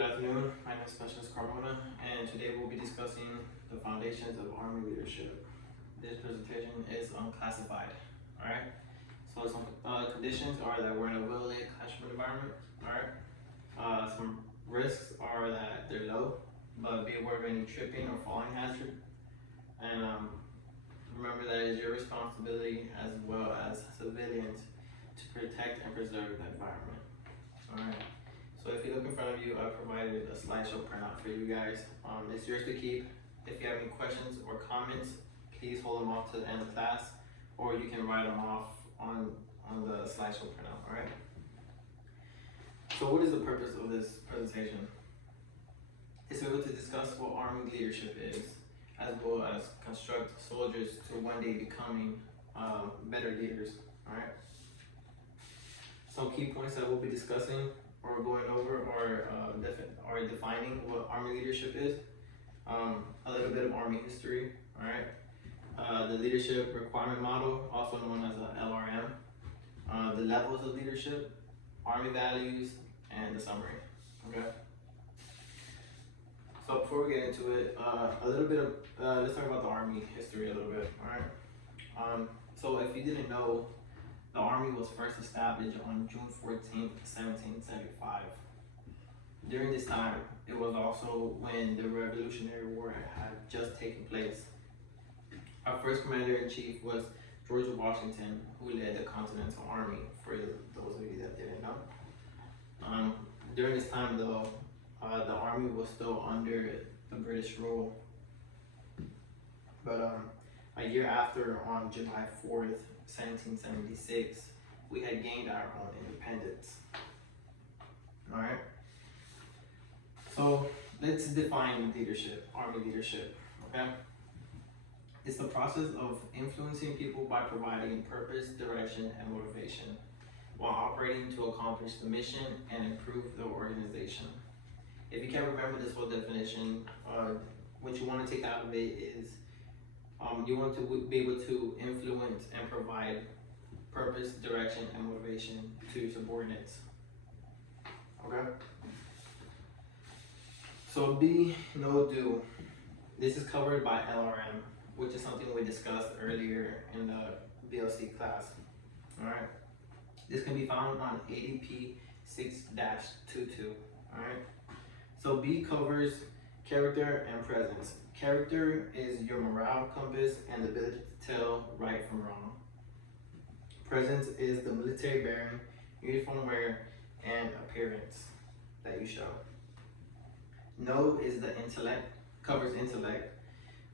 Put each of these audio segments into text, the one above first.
Good afternoon, my name is Specialist Carmona, and today we'll be discussing the foundations of Army leadership. This presentation is unclassified, alright? So some conditions are that we're in a well-lit classroom environment, alright? Some risks are that they're low, but be aware of any tripping or falling hazard. And remember that it is your responsibility as well as civilians to protect and preserve the environment, alright? So if you look in front of you, I provided a slideshow printout for you guys. It's yours to keep. If you have any questions or comments, please hold them off to the end of class, or you can write them off on the slideshow printout, all right? So what is the purpose of this presentation? It's able to discuss what Army leadership is, as well as construct soldiers to one day becoming better leaders, all right? Some key points that we'll be discussing or going over or defining what Army leadership is. A little bit of Army history, all right? The leadership requirement model, also known as a LRM. The levels of leadership, Army values, and the summary, okay? So before we get into it, a little bit of, let's talk about the Army history a little bit, all right? So if you didn't know, the Army was first established on June 14th, 1775. During this time, it was also when the Revolutionary War had just taken place. Our first commander-in-chief was George Washington, who led the Continental Army, for those of you that didn't know. During this time, though, the Army was still under the British rule. But a year after, on July 4th, 1776, we had gained our own independence. All right. So let's define leadership, Army leadership. Okay. It's the process of influencing people by providing purpose, direction, and motivation, while operating to accomplish the mission and improve the organization. If you can't remember this whole definition, what you want to take out of it is you want to be able to influence and provide purpose, direction, and motivation to your subordinates. Okay? So be, no, do. This is covered by LRM, which is something we discussed earlier in the BLC class. Alright? This can be found on ADP 6-22. Alright? So B covers character and presence. Character is your morale compass and the ability to tell right from wrong. Presence is the military bearing, uniform wear, and appearance that you show. Know is the intellect, covers intellect,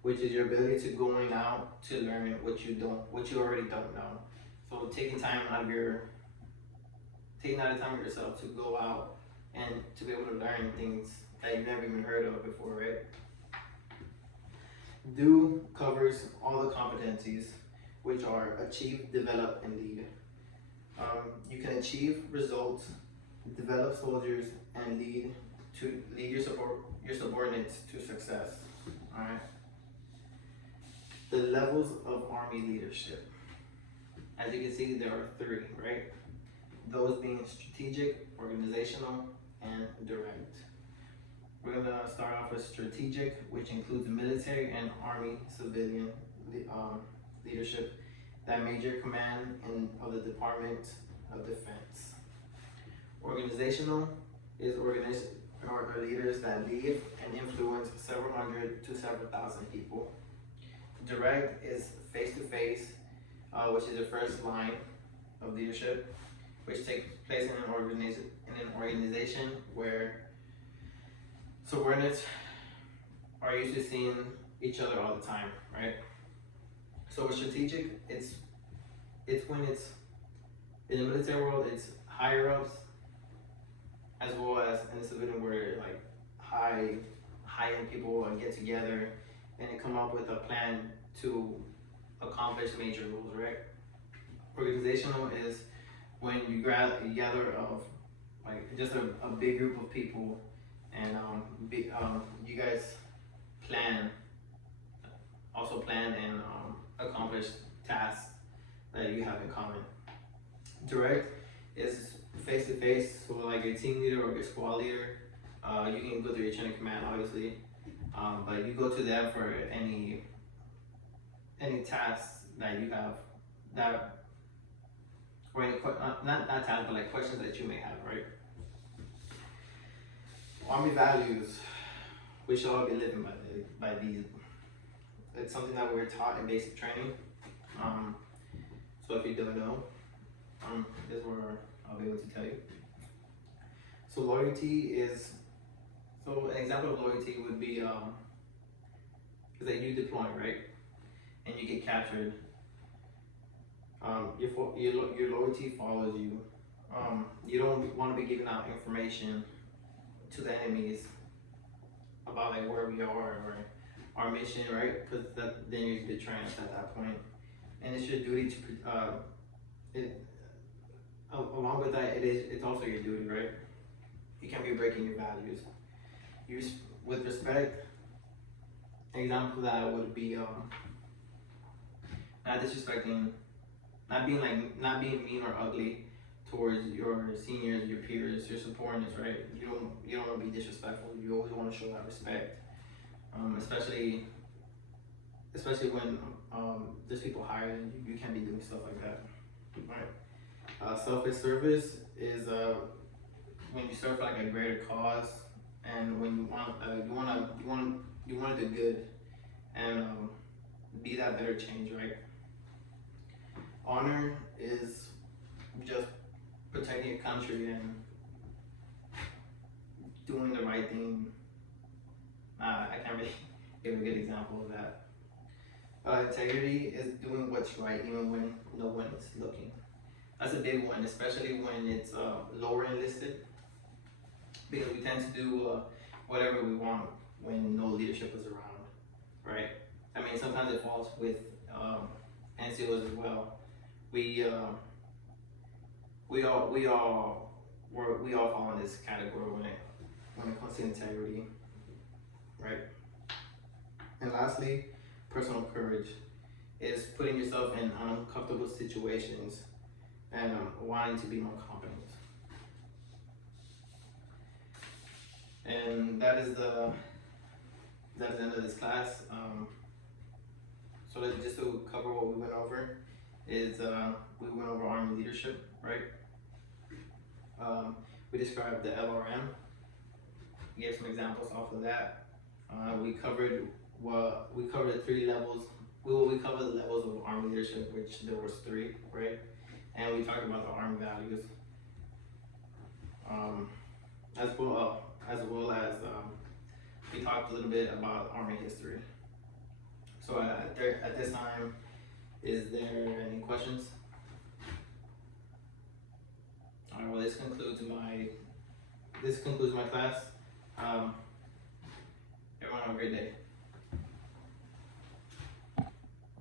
which is your ability to going out to learn what you already don't know. So taking time out of time of yourself to go out and to be able to learn things that you've never even heard of before, right? Do covers all the competencies, which are achieve, develop, and lead. You can achieve results, develop soldiers, and lead your subordinates to success. All right. The levels of Army leadership. As you can see, there are 3, right? Those being strategic, organizational, and direct. We're gonna start off with strategic, which includes military and Army civilian leadership, that major command of the Department of Defense. Organizational is leaders that lead and influence several hundred to several thousand people. Direct is face-to-face, which is the first line of leadership, which takes place in an organization where subordinates are used to seeing each other all the time, right? So with strategic, it's when it's in the military world, it's higher ups, as well as in the civilian where like high-end people get together and they come up with a plan to accomplish major goals, right? Organizational is when you gather of like just a big group of people, and you guys plan and accomplish tasks that you have in common. Direct is face to face, so like your team leader or your squad leader You can go through your chain of command, obviously, but you go to them for any tasks that you have, that or any not tasks, but like questions that you may have, right? Army values. We should all be living by these. It's something that we're taught in basic training. So if you don't know, this is where I'll be able to tell you. So loyalty is, so an example of loyalty would be, is that you deploy, right? And you get captured. Your loyalty follows you. You don't want to be giving out information to the enemies about like where we are or our mission, right? Because then you're betraying us at that point. And it's your duty to, along with that, it's also your duty, right? You can't be breaking your values. With respect, an example of that would be not disrespecting, not being mean or ugly towards your seniors, your peers, your subordinates, right? You don't want to be disrespectful. You always want to show that respect, especially when there's people higher than you. You can't be doing stuff like that, right? Selfish service is when you serve like a greater cause, and when you want to do good and be that better change, right? Honor is just protecting your country and doing the right thing. I can't really give a good example of that. Integrity is doing what's right even when no one is looking. That's a big one, especially when it's lower enlisted, because we tend to do whatever we want when no leadership is around, right? I mean, sometimes it falls with NCOs as well. We all fall in this category when it comes to integrity, right? And lastly, personal courage is putting yourself in uncomfortable situations and wanting to be more competent. And that is the end of this class. So just to cover what we went over is we went over Army leadership, right? We described the LRM. We gave some examples off of that. We covered the 3 levels. We covered the levels of Army leadership, which there was 3, right? And we talked about the Army values, as well as we talked a little bit about Army history. So at this time, is there any questions? All right. Well, this concludes my class. Everyone have a great day.